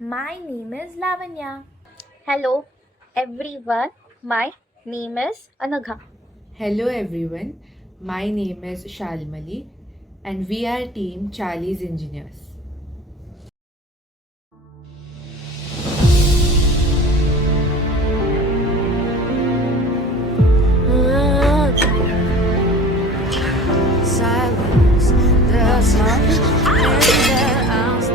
My name is Lavanya. Hello, everyone. My name is Anagha. Hello everyone, my name is Shalmali and we are team Charlie's Engineers. Silence, there's nothing that else.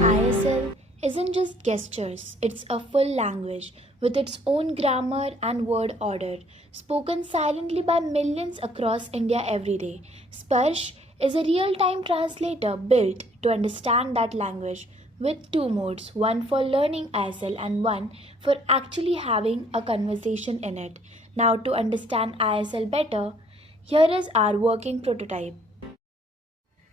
ISL isn't just gestures, it's a full language with its own grammar and word order, spoken silently by millions across India every day. Sparsh is a real time translator built to understand that language with two modes, one for learning ISL and one for actually having a conversation in it. Now, to understand ISL better, here is our working prototype.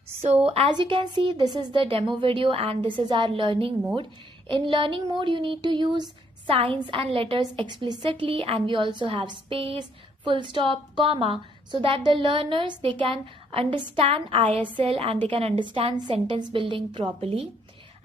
So as you can see, this is the demo video and this is our learning mode. In learning mode, you need to use signs and letters explicitly, and we also have space, full stop, comma, so that the learners, they can understand ISL and they can understand sentence building properly.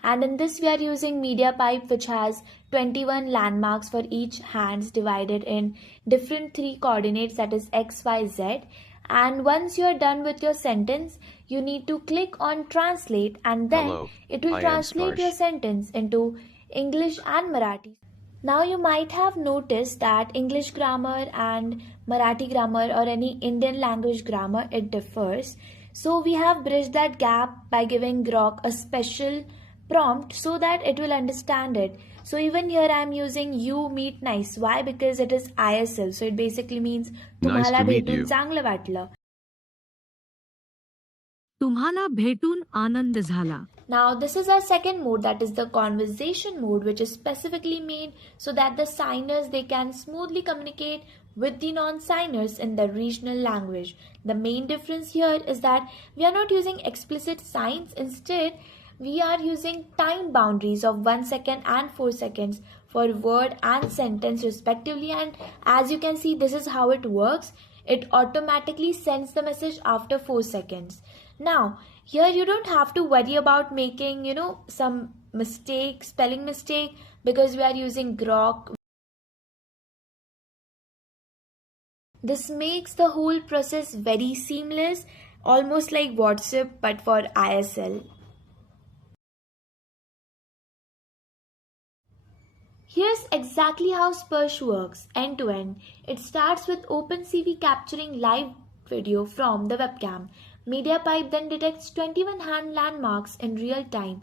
And in this we are using media pipe, which has 21 landmarks for each hands divided in different three coordinates, that is x, y, z. And once you are done with your sentence, you need to click on translate, and then Hello, it will I am translate your Sparsh. sentence into English and Marathi. Now you might have noticed that English grammar and Marathi grammar or any Indian language grammar, it differs. So we have bridged that gap by giving Grok a special prompt so that it will understand it. So even here I am using you meet nice. Why? Because it is ISL. So it basically means Nice तुम्हाला to meet भेटून you. चांगलं वाटलं. तुम्हाला भेटून आनंद झाला. Now, this is our second mode, that is the conversation mode, which is specifically made so that the signers, they can smoothly communicate with the non-signers in the regional language. The main difference here is that we are not using explicit signs. Instead, we are using time boundaries of 1 second and 4 seconds for word and sentence respectively. And as you can see, this is how it works. It automatically sends the message after 4 seconds. Now, here you don't have to worry about making, some mistake, spelling mistake, because we are using Grok. This makes the whole process very seamless, almost like WhatsApp but for ISL. Here's exactly how Sparsh works end to end. It starts with OpenCV capturing live video from the webcam. MediaPipe then detects 21 hand landmarks in real time,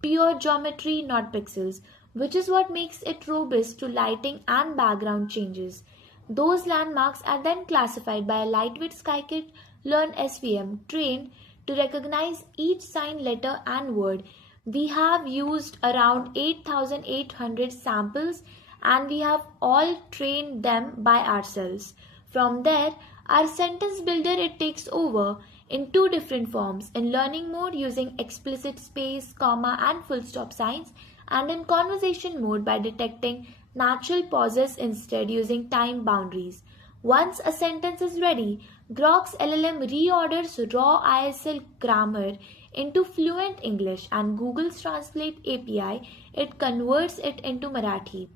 pure geometry, not pixels, which is what makes it robust to lighting and background changes. Those landmarks are then classified by a lightweight SkyKit Learn SVM trained to recognize each sign, letter, and word. We have used around 8,800 samples and we have all trained them by ourselves. From there, our sentence builder, it takes over in two different forms: in learning mode using explicit space, comma, and full stop signs, and in conversation mode by detecting natural pauses instead using time boundaries. Once a sentence is ready, Grok's LLM reorders raw ISL grammar into fluent English, and Google's Translate API, it converts it into Marathi.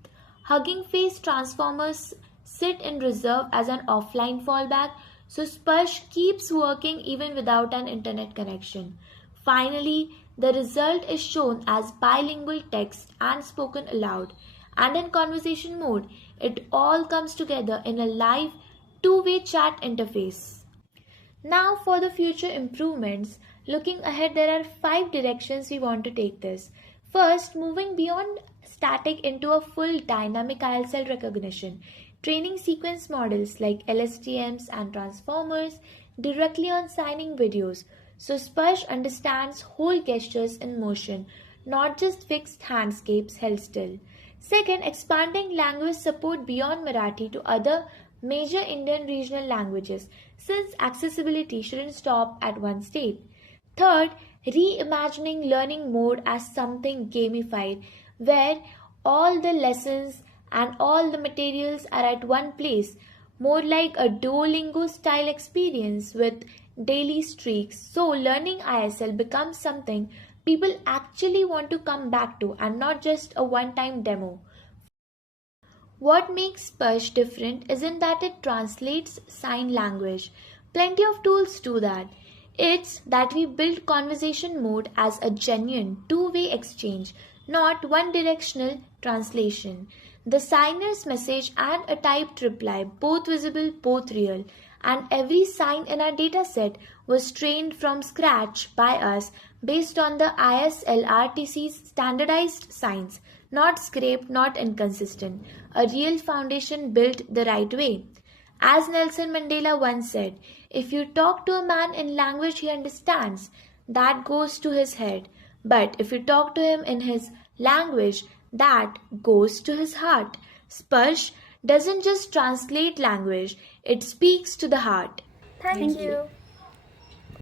Hugging Face transformers sit in reserve as an offline fallback, so Sparsh keeps working even without an internet connection. Finally, the result is shown as bilingual text and spoken aloud. And in conversation mode, it all comes together in a live two-way chat interface. Now, for the future improvements, looking ahead, there are 5 directions we want to take this. First, moving beyond static into a full dynamic ILCL recognition, training sequence models like LSTMs and transformers directly on signing videos. So Sparsh understands whole gestures in motion, not just fixed handscapes held still. Second, expanding language support beyond Marathi to other major Indian regional languages, since accessibility shouldn't stop at one state. Third, reimagining learning mode as something gamified, where all the lessons and all the materials are at one place, more like a Duolingo style experience with daily streaks. So, learning ISL becomes something people actually want to come back to and not just a one time demo. What makes Sparsh different isn't that it translates sign language. Plenty of tools do that. It's that we build conversation mode as a genuine two-way exchange, not one-directional translation. The signer's message and a typed reply, both visible, both real, and every sign in our dataset was trained from scratch by us based on the ISLRTC's standardized signs, not scraped, not inconsistent, a real foundation built the right way. As Nelson Mandela once said, if you talk to a man in language he understands, that goes to his head. But if you talk to him in his language, that goes to his heart. Sparsh doesn't just translate language, it speaks to the heart. Thank you.